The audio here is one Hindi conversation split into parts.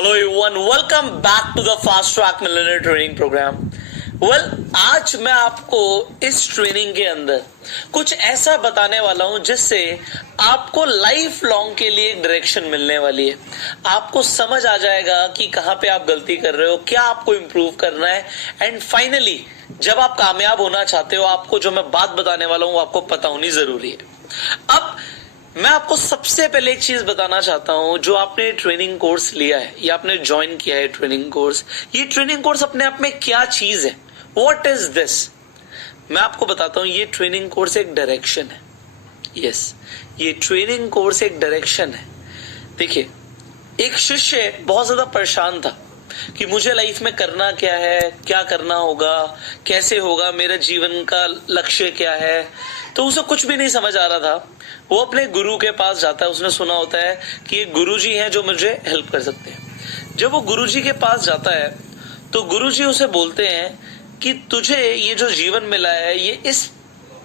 Hello everyone, welcome back to the fast track millionaire training programme. आज मैं आपको इस ट्रेनिंग के अंदर कुछ ऐसा बताने वाला हूं जिससे आपको लाइफ लॉन्ग के लिए एक डायरेक्शन मिलने वाली है। आपको समझ आ जाएगा कि कहां पे आप गलती कर रहे हो, क्या आपको इंप्रूव करना है, एंड फाइनली जब आप कामयाब होना चाहते हो, आपको जो मैं बात बताने वाला हूं आपको पता होनी जरूरी है। अब मैं आपको सबसे पहले एक चीज बताना चाहता हूं, जो आपने ट्रेनिंग कोर्स लिया है या आपने ज्वाइन किया है ट्रेनिंग कोर्स, ये ट्रेनिंग कोर्स अपने आप में क्या चीज है, व्हाट इज दिस। मैं आपको बताता हूं, ये ट्रेनिंग कोर्स एक डायरेक्शन है। यस, ये ट्रेनिंग कोर्स एक डायरेक्शन है। देखिए, एक शिष्य बहुत ज्यादा परेशान था कि मुझे लाइफ में करना क्या है, क्या करना होगा, कैसे होगा, मेरे जीवन का लक्ष्य क्या है। तो उसे कुछ भी नहीं समझ आ रहा था। वो अपने गुरु के पास जाता है। उसने सुना होता है कि एक गुरुजी हैं जो मुझे हेल्प कर सकते हैं। जब वो गुरुजी के पास जाता है तो गुरुजी उसे बोलते हैं कि तुझे ये जो जीवन मिला है ये इस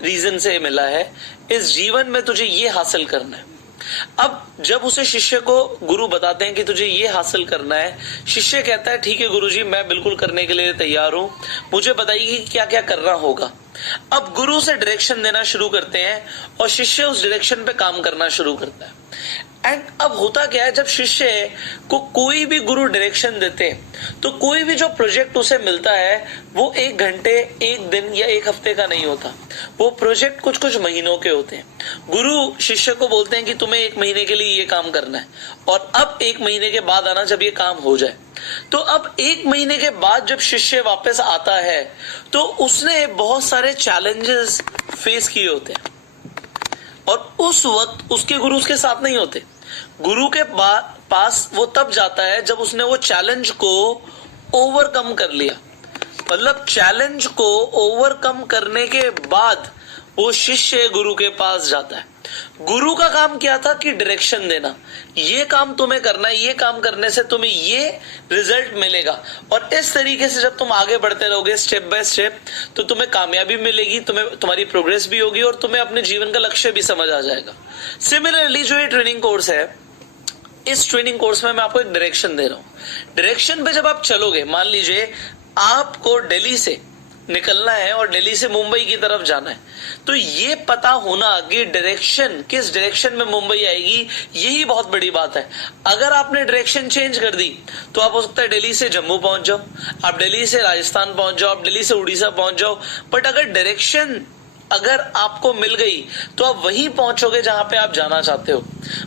रीजन से मिला है, इस जीवन में तुझे ये हासिल करना है। अब जब उसे शिष्य को गुरु बताते हैं कि तुझे ये हासिल करना है, शिष्य कहता है ठीक है गुरुजी, मैं बिल्कुल करने के लिए तैयार हूं, मुझे बताइए कि क्या क्या करना होगा। अब गुरु से डायरेक्शन देना शुरू करते हैं और शिष्य उस डायरेक्शन पे काम करना शुरू करता है। एंड अब होता क्या है, जब शिष्य को कोई भी गुरु डायरेक्शन देते हैं तो कोई भी जो प्रोजेक्ट उसे मिलता है वो 1 घंटे, 1 दिन या 1 हफ्ते का नहीं होता। वो प्रोजेक्ट कुछ कुछ महीनों के होते हैं। गुरु शिष्य को बोलते हैं कि तुम्हें 1 महीने के लिए ये काम करना है और अब 1 महीने के बाद आना जब ये काम हो जाए। तो अब 1 महीने के बाद जब शिष्य वापस आता है तो उसने बहुत सारे चैलेंजेस फेस किए होते हैं और उस वक्त उसके गुरु उसके साथ नहीं होते। गुरु के पास वो तब जाता है जब उसने वो चैलेंज को ओवरकम कर लिया। मतलब चैलेंज को ओवरकम करने के बाद वो शिष्य गुरु के पास जाता है। गुरु का काम क्या था कि डायरेक्शन देना, ये काम तुम्हें करना है, ये काम करने से तुम्हें ये रिजल्ट मिलेगा। और इस तरीके से जब तुम आगे बढ़ते रहोगे स्टेप बाय स्टेप तो तुम्हें कामयाबी मिलेगी, तुम्हारी प्रोग्रेस भी होगी और तुम्हें अपने जीवन का लक्ष्य भी समझ आ जाएगा। सिमिलरली जो ये ट्रेनिंग कोर्स है, इस ट्रेनिंग कोर्स में मैं आपको एक डायरेक्शन दे रहा हूं। डायरेक्शन पे जब आप चलोगे, मान लीजिए आपको दिल्ली से निकलना है और दिल्ली से मुंबई की तरफ जाना है, तो ये पता होना कि डायरेक्शन किस डायरेक्शन में मुंबई आएगी, यही बहुत बड़ी बात है। अगर आपने डायरेक्शन चेंज कर दी तो आप हो सकता है दिल्ली से जम्मू पहुंच जाओ, आप दिल्ली से राजस्थान पहुंच जाओ, आप दिल्ली से उड़ीसा पहुंच जाओ। बट अगर डायरेक्शन अगर आपको मिल गई तो आप वहीं पहुंचोगे जहां पे आप जाना चाहते हो।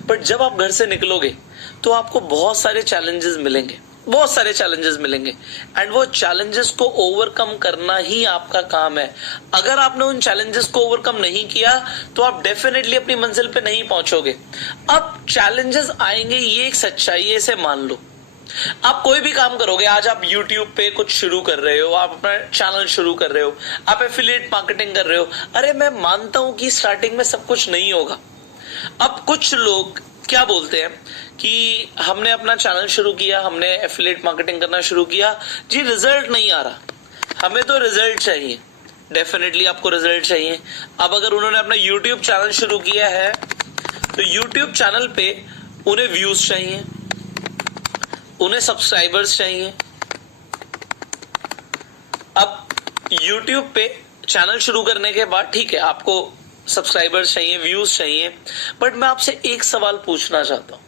बट जब आप घर से निकलोगे तो आपको बहुत सारे चैलेंजेस मिलेंगे, बहुत सारे चैलेंजेस मिलेंगे एंड वो चैलेंजेस को ओवरकम करना ही आपका काम है। अगर आपने उन चैलेंजेस को ओवरकम नहीं किया तो आप डेफिनेटली अपनी मंजिल पे नहीं पहुंचोगे। अब चैलेंजेस आएंगे, ये एक सच्चाई है, इसे मान लो। आप कोई भी काम करोगे, आज आप YouTube पे कुछ शुरू कर रहे हो, आप अपना चैनल शुरू कर रहे हो, आप एफिलिएट मार्केटिंग कर रहे हो। अरे मैं मानता हूं कि स्टार्टिंग में सब कुछ नहीं होगा। अब कुछ लोग क्या बोलते हैं कि हमने अपना चैनल शुरू किया, हमने एफिलिएट मार्केटिंग करना शुरू किया, जी रिजल्ट नहीं आ रहा, हमें तो रिजल्ट चाहिए। डेफिनेटली आपको रिजल्ट चाहिए। अब अगर उन्होंने अपना YouTube चैनल शुरू किया है तो YouTube चैनल पे उन्हें व्यूज चाहिए, उन्हें सब्सक्राइबर्स चाहिए। अब YouTube पे चैनल शुरू करने के बाद ठीक है, आपको सब्सक्राइबर्स चाहिए, व्यूज चाहिए, बट मैं आपसे एक सवाल पूछना चाहता हूं।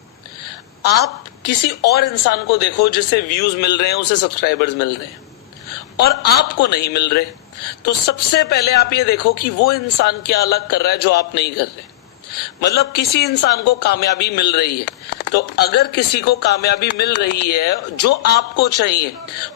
आप किसी और इंसान को देखो जिसे व्यूज मिल रहे हैं, उसे सब्सक्राइबर्स मिल रहे हैं और आपको नहीं मिल रहे, तो सबसे पहले आप ये देखो कि वो इंसान क्या अलग कर रहा है जो आप नहीं कर रहे। मतलब किसी इंसान को कामयाबी मिल रही है, तो अगर किसी को कामयाबी मिल रही है जो आपको चाहिए,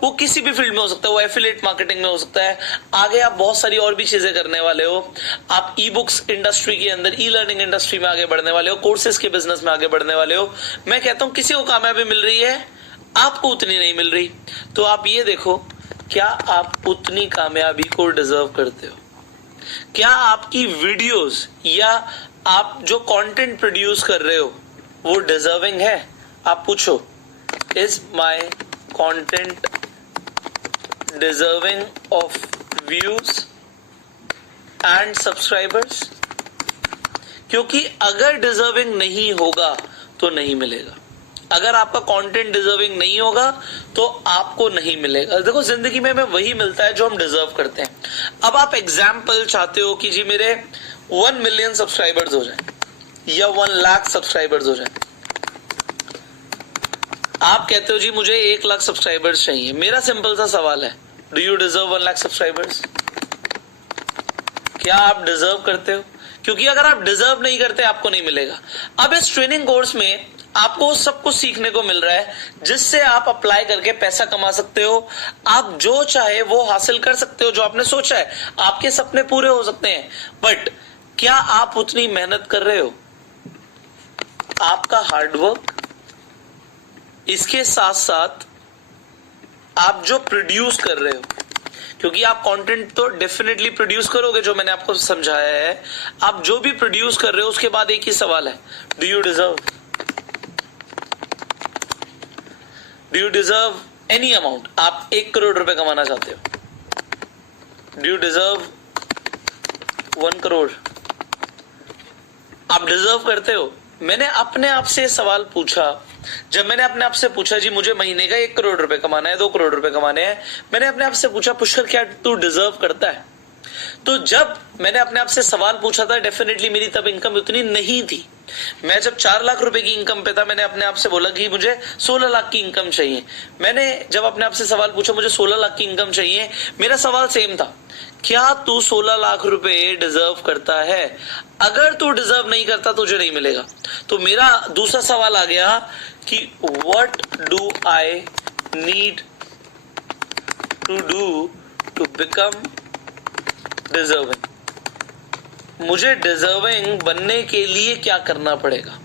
वो किसी भी फील्ड में हो सकता है, वो एफिलिएट मार्केटिंग में हो सकता है, आगे आप बहुत सारी और भी चीजें करने वाले हो, आप ई बुक्स इंडस्ट्री के अंदर, ई लर्निंग इंडस्ट्री में आगे बढ़ने वाले हो, कोर्सेज के बिजनेस में आगे बढ़ने वाले हो। मैं कहता हूं किसी को कामयाबी मिल रही है, आपको उतनी नहीं मिल रही, तो आप ये देखो क्या आप उतनी कामयाबी को डिजर्व करते हो। क्या आपकी वीडियोस या आप जो कंटेंट प्रोड्यूस कर रहे हो वो डिजर्विंग है। आप पूछो, is my content deserving of views and subscribers. क्योंकि अगर डिजर्विंग नहीं होगा तो नहीं मिलेगा। अगर आपका कंटेंट डिजर्विंग नहीं होगा तो आपको नहीं मिलेगा। देखो जिंदगी में हमें वही मिलता है जो हम डिजर्व करते हैं। अब आप एग्जाम्पल चाहते हो कि जी मेरे 1 मिलियन सब्सक्राइबर्स हो जाए या 1 लाख सब्सक्राइबर्स हो जाए। आप कहते हो जी मुझे 1 लाख सब्सक्राइबर्स चाहिए। मेरा सिंपल सा सवाल है, do you deserve 1 lakh subscribers? क्या आप डिजर्व करते हो? क्योंकि अगर आप डिजर्व नहीं करते आपको नहीं मिलेगा। अब इस ट्रेनिंग कोर्स में आपको सब कुछ सीखने को मिल रहा है जिससे आप अप्लाई करके पैसा कमा सकते हो। आप जो चाहे वो हासिल कर सकते हो, जो आपने सोचा है। आपके सपने पूरे हो सकते हैं, बट क्या आप उतनी मेहनत कर रहे हो? आपका हार्डवर्क, इसके साथ साथ आप जो प्रोड्यूस कर रहे हो, क्योंकि आप कंटेंट तो डेफिनेटली प्रोड्यूस करोगे जो मैंने आपको समझाया है। आप जो भी प्रोड्यूस कर रहे हो उसके बाद एक ही सवाल है, do you deserve? Do you deserve any amount? आप 1 करोड़ रुपए कमाना चाहते हो, डू यू डिजर्व 1 करोड़? आप डिजर्व करते हो? मैंने अपने आप से सवाल पूछा, जब मैंने अपने आप से पूछा जी मुझे महीने का 1 करोड़ रुपए कमाना है, 2 करोड़ रुपए कमाने हैं, मैंने अपने आप से पूछा पुष्कर क्या तू डिजर्व करता है? तो जब मैंने अपने आप से सवाल पूछा था, डेफिनेटली मेरी तब इनकम उतनी नहीं थी। मैं जब 4 लाख रुपए की इनकम पे था, मैंने अपने आप से बोला कि मुझे 16 लाख की इनकम चाहिए। मैंने जब अपने आप से सवाल पूछा मुझे 16 लाख की इनकम चाहिए, मेरा सवाल सेम था, क्या तू 16 लाख रुपए डिजर्व करता है? अगर तू डिजर्व नहीं करता तुझे नहीं मिलेगा। तो मेरा दूसरा सवाल आ गया कि what do I need to do to become deserving? मुझे डिजर्विंग बनने के लिए क्या करना पड़ेगा?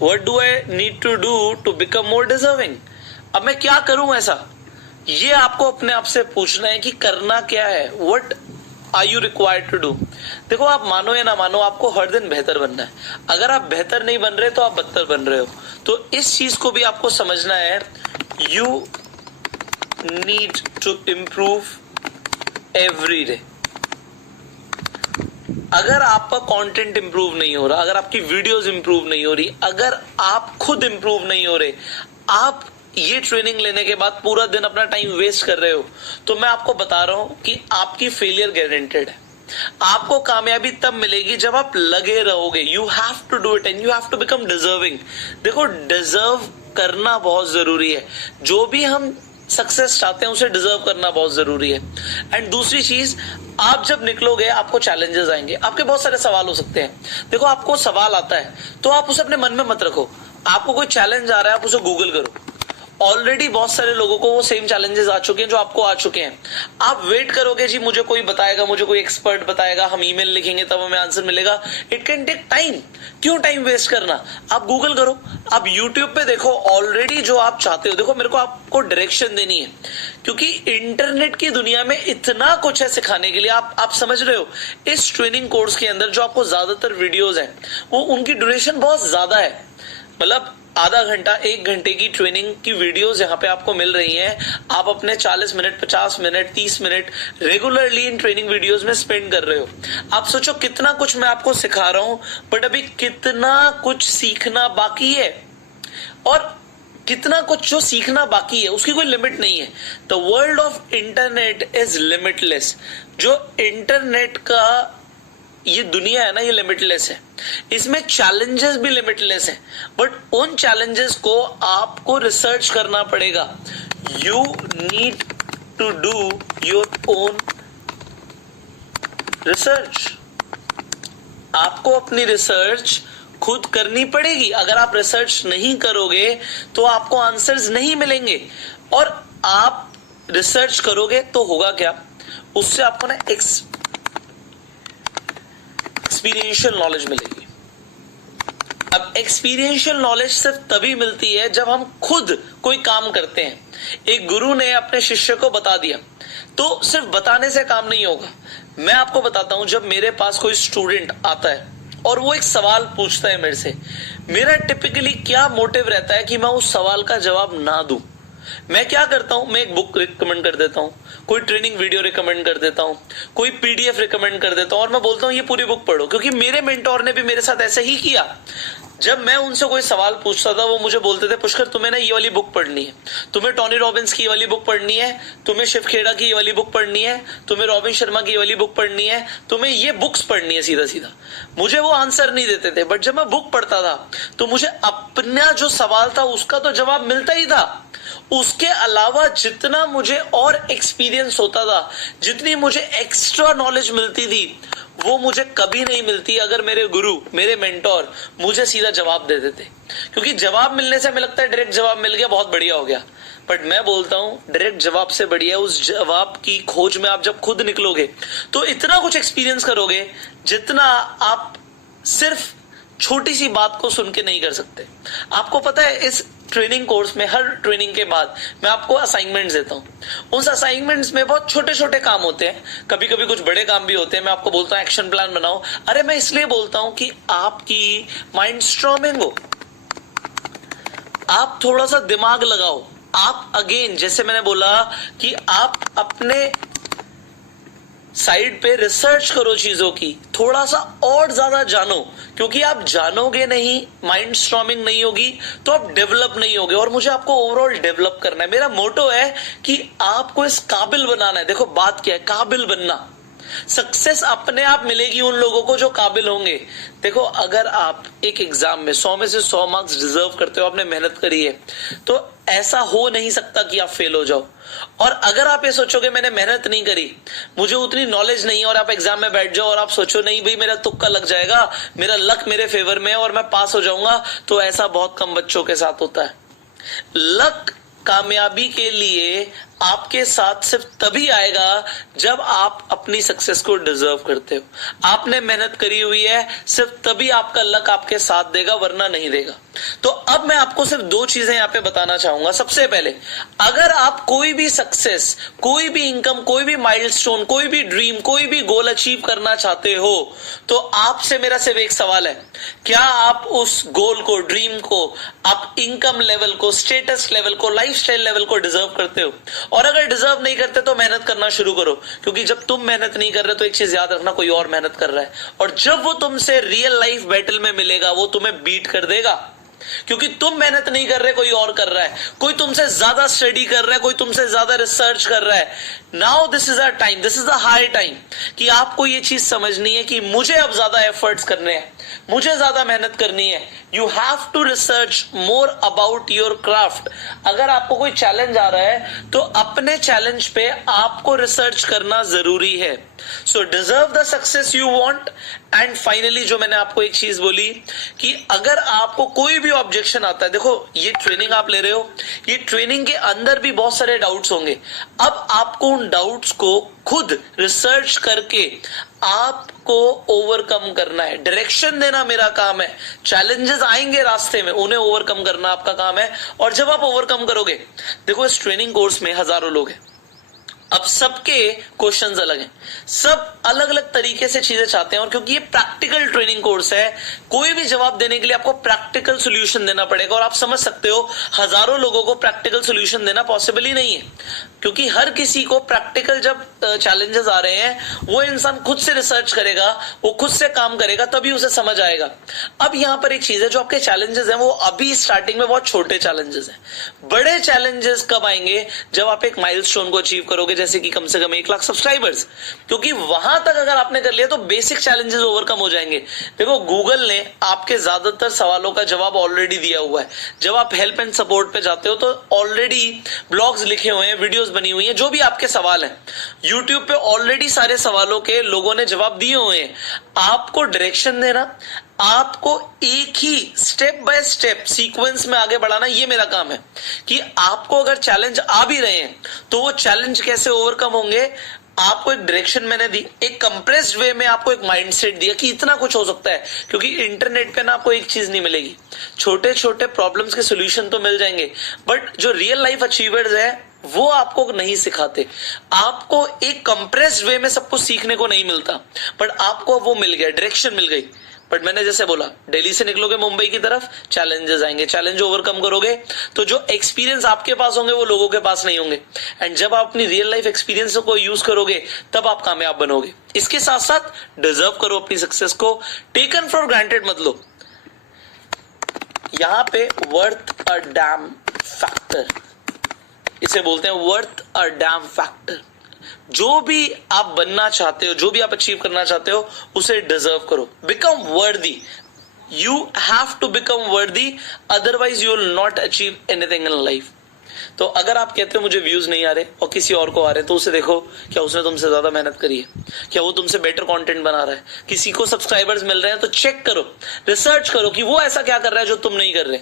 What do I need to do to become more deserving? अब मैं क्या करूं ऐसा? ये आपको अपने आप से पूछना है कि करना क्या है। What are you required to do? देखो आप मानो या ना मानो, आपको हर दिन बेहतर बनना है। अगर आप बेहतर नहीं बन रहे तो आप बदतर बन रहे हो। तो इस चीज को भी आपको समझना है, you need to improve every day. अगर आपका कंटेंट इंप्रूव नहीं हो रहा, अगर आपकी वीडियोस इंप्रूव नहीं हो रही, अगर आप खुद इंप्रूव नहीं हो रहे, आप ये ट्रेनिंग लेने के बाद पूरा दिन अपना टाइम वेस्ट कर रहे हो, तो मैं आपको बता रहा हूं कि आपकी फेलियर गारंटेड है। आपको कामयाबी तब मिलेगी जब आप लगे रहोगे। You have to do it and you have to become deserving. देखो डिजर्व करना बहुत जरूरी है। जो भी हम सक्सेस चाहते हैं उसे डिजर्व करना बहुत जरूरी है। एंड दूसरी चीज, आप जब निकलोगे आपको चैलेंजेस आएंगे, आपके बहुत सारे सवाल हो सकते हैं। देखो आपको सवाल आता है तो आप उसे अपने मन में मत रखो। आपको कोई चैलेंज आ रहा है आप उसे गूगल करो। ऑलरेडी बहुत सारे लोगों को वो सेम चैलेंजेस आ चुके हैं जो आपको आ चुके हैं। आप वेट करोगे जी मुझे कोई बताएगा, मुझे कोई एक्सपर्ट बताएगा, हम ईमेल लिखेंगे तब हमें आंसर मिलेगा। It can take time. क्यों टाइम वेस्ट करना? आप गूगल करो, आप यूट्यूब पे देखो, ऑलरेडी जो आप चाहते हो। देखो मेरे को आपको डायरेक्शन देनी है, क्योंकि इंटरनेट की दुनिया में इतना कुछ है सिखाने के लिए। आप समझ रहे हो, इस ट्रेनिंग कोर्स के अंदर जो आपको ज्यादातर वीडियोज हैं वो उनकी ड्यूरेशन बहुत ज्यादा है। मतलब आधा घंटा 1 घंटे की ट्रेनिंग की वीडियोस यहाँ पे आपको मिल रही हैं। आप अपने 40 minute 50 minute 30 minute regularly in training videos में स्पेंड कर रहे हो। आप सोचो कितना कुछ मैं आपको सिखा रहा हूं, बट अभी कितना कुछ सीखना बाकी है। और कितना कुछ जो सीखना बाकी है उसकी कोई लिमिट नहीं है। The world of internet is limitless. जो इंटरनेट का ये दुनिया है ना, ये लिमिटलेस है। इसमें चैलेंजेस भी लिमिटलेस है, बट उन चैलेंजेस को आपको रिसर्च करना पड़ेगा। You need to do your own research. आपको अपनी रिसर्च खुद करनी पड़ेगी। अगर आप रिसर्च नहीं करोगे तो आपको आंसर्स नहीं मिलेंगे। और आप रिसर्च करोगे तो होगा क्या, उससे आपको ना एक्सपीरियंशियल नॉलेज मिलेगी। अब एक्सपीरियंशियल नॉलेज सिर्फ तभी मिलती है जब हम खुद कोई काम करते हैं। एक गुरु ने अपने शिष्य को बता दिया तो सिर्फ बताने से काम नहीं होगा। मैं आपको बताता हूं, जब मेरे पास कोई स्टूडेंट आता है और वो एक सवाल पूछता है मेरे से, मेरा टिपिकली क्या मोटिव रहता है कि मैं उस सवाल का जवाब ना दूं। मैं क्या करता हूं, मैं एक बुक रिकमेंड कर देता हूं, कोई ट्रेनिंग वीडियो रिकमेंड कर देता हूं, कोई पीडीएफ रिकमेंड कर देता हूं और मैं बोलता हूं ये पूरी बुक पढ़ो। क्योंकि मेरे मेंटोर ने भी मेरे साथ ऐसे ही किया। जब मैं उनसे कोई सवाल पूछता था वो मुझे बोलते थे, पुष्कर तुम्हें ना ये वाली बुक पढ़नी है, तुम्हें टोनी रॉबिन्स की ये वाली बुक पढ़नी है, तुम्हें शिव खेड़ा की ये वाली बुक पढ़नी है, तुम्हें रॉबिन शर्मा की ये वाली बुक पढ़नी है, तुम्हें ये बुक्स पढ़नी है। सीधा सीधा मुझे वो आंसर नहीं देते थे, बट जब मैं बुक पढ़ता था तो मुझे अपना जो सवाल था उसका तो जवाब मिलता ही था। उसके अलावा जितना मुझे और एक्सपीरियंस होता था, जितनी मुझे एक्स्ट्रा नॉलेज मिलती थी, वो मुझे कभी नहीं मिलती अगर मेरे गुरु, मेरे मेंटोर मुझे सीधा जवाब दे देते। क्योंकि जवाब मिलने से हमें लगता है डायरेक्ट जवाब मिल गया, बहुत बढ़िया हो गया। बट मैं बोलता हूं डायरेक्ट जवाब से बढ़िया उस जवाब की खोज में आप जब खुद निकलोगे तो इतना कुछ एक्सपीरियंस करोगे जितना आप सिर्फ छोटी सी बात को सुन के नहीं कर सकते। आपको पता है इस ट्रेनिंग कोर्स में हर ट्रेनिंग के बाद मैं आपको असाइनमेंट्स देता हूं। उस असाइनमेंट्स में बहुत छोटे छोटे काम होते हैं, कभी कभी कुछ बड़े काम भी होते हैं। मैं आपको बोलता हूं एक्शन प्लान बनाओ। अरे मैं इसलिए बोलता हूं कि आपकी माइंड स्ट्रॉमिंग हो, आप थोड़ा सा दिमाग लगाओ। आप अगेन जैसे मैंने बोला कि आप अपने साइड पे रिसर्च करो चीजों की, थोड़ा सा और ज्यादा जानो। क्योंकि आप जानोगे नहीं, माइंड स्ट्रॉमिंग नहीं होगी तो आप डेवलप नहीं होगे। और मुझे आपको ओवरऑल डेवलप करना है। मेरा मोटो है कि आपको इस काबिल बनाना है। देखो बात क्या है, काबिल बनना। सक्सेस अपने आप मिलेगी उन लोगों को जो काबिल होंगे। देखो अगर आप एक एग्जाम में 100 में से 100 मार्क्स डिजर्व करते हो, आपने मेहनत करी है, तो ऐसा हो नहीं सकता कि आप फेल हो जाओ। और अगर आप ये सोचोगे मैंने मेहनत नहीं करी, मुझे उतनी नॉलेज नहीं है, और आप एग्जाम में बैठ जाओ और आप सोचो नहीं भाई मेरा तुक्का लग जाएगा, मेरा लक मेरे फेवर में है और मैं पास हो जाऊंगा, तो ऐसा बहुत कम बच्चों के साथ होता है। लक कामयाबी के लिए आपके साथ सिर्फ तभी आएगा जब आप अपनी सक्सेस को डिजर्व करते हो। आपने मेहनत करी हुई है, सिर्फ तभी आपका लक आपके साथ देगा, वरना नहीं देगा। तो अब मैं आपको सिर्फ 2 चीजें यहां पे बताना चाहूंगा। सबसे पहले, अगर आप कोई भी सक्सेस, कोई भी इनकम, कोई भी माइलस्टोन, कोई भी ड्रीम, कोई भी गोल अचीव करना चाहते हो, तो आपसे मेरा सिर्फ एक सवाल है, क्या आप उस गोल को, ड्रीम को, आप इनकम लेवल को, स्टेटस लेवल को, लाइफस्टाइल लेवल को डिजर्व करते हो? और अगर डिजर्व नहीं करते तो मेहनत करना शुरू करो। क्योंकि जब तुम मेहनत नहीं कर रहे तो एक चीज याद रखना, कोई और मेहनत कर रहा है, और जब वो तुमसे रियल लाइफ बैटल में मिलेगा वो तुम्हें बीट कर देगा। क्योंकि तुम मेहनत नहीं कर रहे, कोई और कर रहा है, कोई तुमसे ज्यादा स्टडी कर रहा है, कोई तुमसे ज्यादा रिसर्च कर रहा है। Now this is a time, this is a high time कि आपको ये चीज समझनी है कि मुझे अब ज्यादा एफर्ट्स करने हैं, मुझे ज्यादा मेहनत करनी है। You have to research more about your craft. अगर आपको कोई चैलेंज आ रहा है तो अपने चैलेंज पे आपको रिसर्च करना जरूरी है। So deserve the success you want. And finally जो मैंने आपको एक चीज बोली कि अगर आपको कोई भी ऑब्जेक्शन आता है, देखो ये ट्रेनिंग आप ले रहे हो, ये ट्रेनिंग के अंदर भी बहुत सारे डाउट्स होंगे। अब आपको उन डाउट्स को खुद रिसर्च करके आपको ओवरकम करना है। डायरेक्शन देना मेरा काम है, चैलेंजेस आएंगे रास्ते में, उन्हें ओवरकम करना आपका काम है। और जब आप ओवरकम करोगे, देखो इस ट्रेनिंग कोर्स में हजारों लोग हैं, अब सबके क्वेश्चंस अलग हैं, सब अलग अलग तरीके से चीजें चाहते हैं। और क्योंकि ये प्रैक्टिकल ट्रेनिंग कोर्स है, कोई भी जवाब देने के लिए आपको प्रैक्टिकल सॉल्यूशन देना पड़ेगा। और आप समझ सकते हो हजारों लोगों को प्रैक्टिकल सॉल्यूशन देना पॉसिबल ही नहीं है, क्योंकि हर किसी को प्रैक्टिकल जब चैलेंजेस आ रहे हैं वो इंसान खुद से रिसर्च करेगा, वो खुद से काम करेगा, तभी उसे समझ आएगा। अब यहां पर एक चीज है, जो आपके चैलेंजेस हैं वो अभी स्टार्टिंग में बहुत छोटे चैलेंजेस हैं। बड़े चैलेंजेस कब आएंगे? जब आप एक माइलस्टोन को अचीव करोगे, जैसे कि कम से कम 1 लाख सब्सक्राइबर्स। क्योंकि वहां तक अगर आपने कर लिया तो बेसिक चैलेंजेस ओवरकम हो जाएंगे। देखो गूगल ने आपके ज्यादातर सवालों का जवाब ऑलरेडी दिया हुआ है। जब आप हेल्प एंड सपोर्ट पे जाते हो तो ऑलरेडी ब्लॉग्स लिखे हुए हैं, वीडियोस बनी हुई हैं, जो भी आपके सवाल हैं यूट्यूब पे ऑलरेडी सारे सवालों के लोगों ने जवाब दिए हुए हैं। आपको डायरेक्शन देना, आपको एक ही स्टेप बाय स्टेप सीक्वेंस में आगे बढ़ाना, ये मेरा काम है। कि आपको अगर चैलेंज आ भी रहे हैं तो वो चैलेंज कैसे ओवरकम होंगे, आपको एक डायरेक्शन मैंने दी, एक कंप्रेस्ड वे में आपको एक माइंडसेट दिया कि इतना कुछ हो सकता है। क्योंकि इंटरनेट पे ना आपको एक चीज नहीं मिलेगी, छोटे छोटे प्रॉब्लम्स के सोल्यूशन तो मिल जाएंगे, बट जो रियल लाइफ अचीवर्स है वो आपको नहीं सिखाते। आपको एक कंप्रेस्ड वे में सब कुछ सीखने को नहीं मिलता, बट आपको वो मिल गया, डायरेक्शन मिल गई। बट मैंने जैसे बोला, दिल्ली से निकलोगे मुंबई की तरफ, चैलेंजेस आएंगे, चैलेंज ओवरकम करोगे तो जो एक्सपीरियंस आपके पास होंगे वो लोगों के पास नहीं होंगे। एंड जब आप अपनी रियल लाइफ एक्सपीरियंस को यूज करोगे तब आप कामयाब बनोगे। इसके साथ साथ डिजर्व करो अपनी सक्सेस को, टेकन फॉर ग्रांटेड मत लो। यहां पे वर्थ अ डैम फैक्टर, इसे बोलते हैं वर्थ अ डैम फैक्टर। जो भी आप बनना चाहते हो, जो भी आप अचीव करना चाहते हो, उसे डिजर्व करो। बिकम वर्दी, यू हैव टू बिकम वर्दी, otherwise you will not achieve anything in life. तो अगर आप कहते हो मुझे व्यूज नहीं आ रहे और किसी और को आ रहे, तो उसे देखो, क्या उसने तुमसे ज्यादा मेहनत करी है, क्या वो तुमसे बेटर कंटेंट बना रहा है, किसी को सब्सक्राइबर्स मिल रहे हैं, तो चेक करो, रिसर्च करो कि वो ऐसा क्या कर रहा है जो तुम नहीं कर रहे।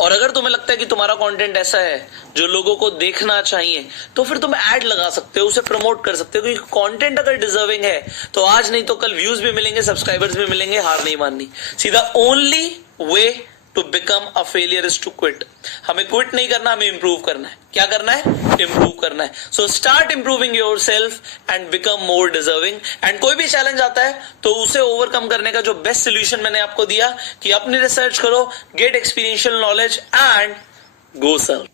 और अगर तुम्हें लगता है कि तुम्हारा कंटेंट ऐसा है जो लोगों को देखना चाहिए, तो फिर तुम ऐड लगा सकते हो, उसे प्रमोट कर सकते हो, क्योंकि कंटेंट अगर डिजर्विंग है तो आज नहीं तो कल व्यूज भी मिलेंगे, सब्सक्राइबर्स भी मिलेंगे। हार नहीं माननी। सीधा only way to become a failure is to quit. हमें क्विट नहीं करना, हमें इंप्रूव करना है। क्या करना है? इंप्रूव करना है। So start improving your self and become more deserving. And कोई भी चैलेंज आता है तो उसे ओवरकम करने का जो बेस्ट सोल्यूशन मैंने आपको दिया कि अपनी रिसर्च करो, get experiential knowledge and go self.